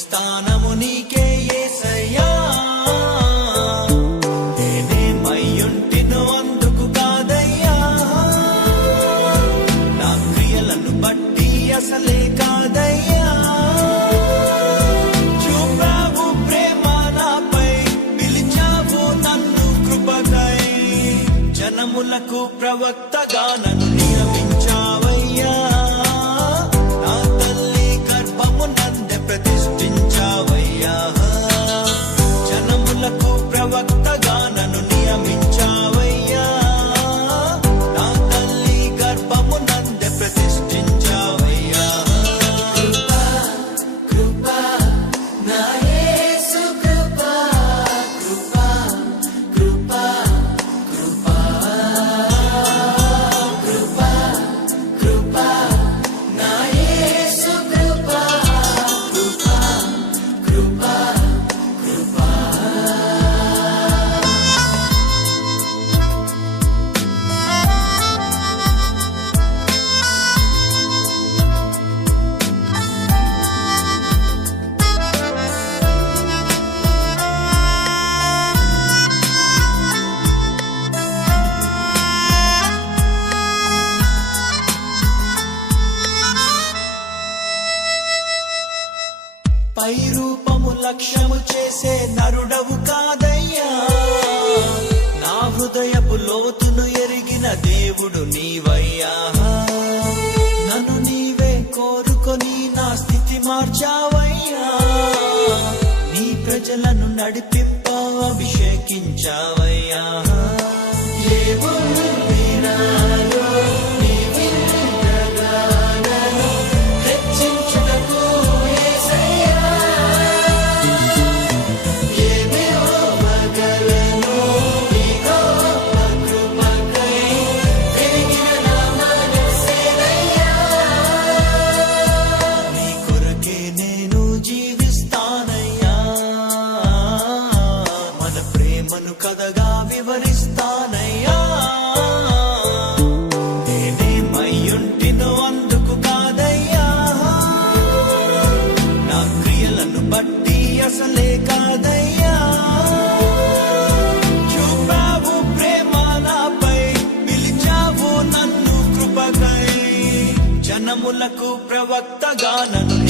స్థానము నీకే యేసయ్యా, నేనేమయ్యుంటినో అందుకు కాదయ్యా, నా క్రియలను బట్టి అసలే కాదయ్యా. చూపావు ప్రేమ నాపై, పిలిచావు నన్ను కృపకై, జనములకు ప్రవక్తగా నన్ను నియమించావయ్యా. జనములకు ప్రవక్తగా నన్ను నియమించావయ్యా, నా తల్లి గర్భము నందే ప్రతిష్ఠించావయ్యా. కృపా కృపా నా యేసు కృపా, కృపా కృపా కృపా, కృపా కృపా నా యేసు కృపా, కృపా కృపా కృపా. పై రూపము లక్ష్యము చేసే నరుడవు కాదయ్యా, నా హృదయపు లోతును ఎరిగిన దేవుడు నీవయ్యా. నన్ను నీవే కోరుకొని నా స్థితి మార్చావయ్యా, నీ ప్రజలను నడిపింప అభిషేకించావయ్యా. కథగా వివరిస్తానయ్యా, నేనేమయ్యుంటినో అందుకు కాదయ్యా, నా క్రియలను బట్టి అసలే కాదయ్యా. చూపావు ప్రేమ నాపై, పిలిచావు నన్ను కృపకై, జనములకు ప్రవక్తగా నన్ను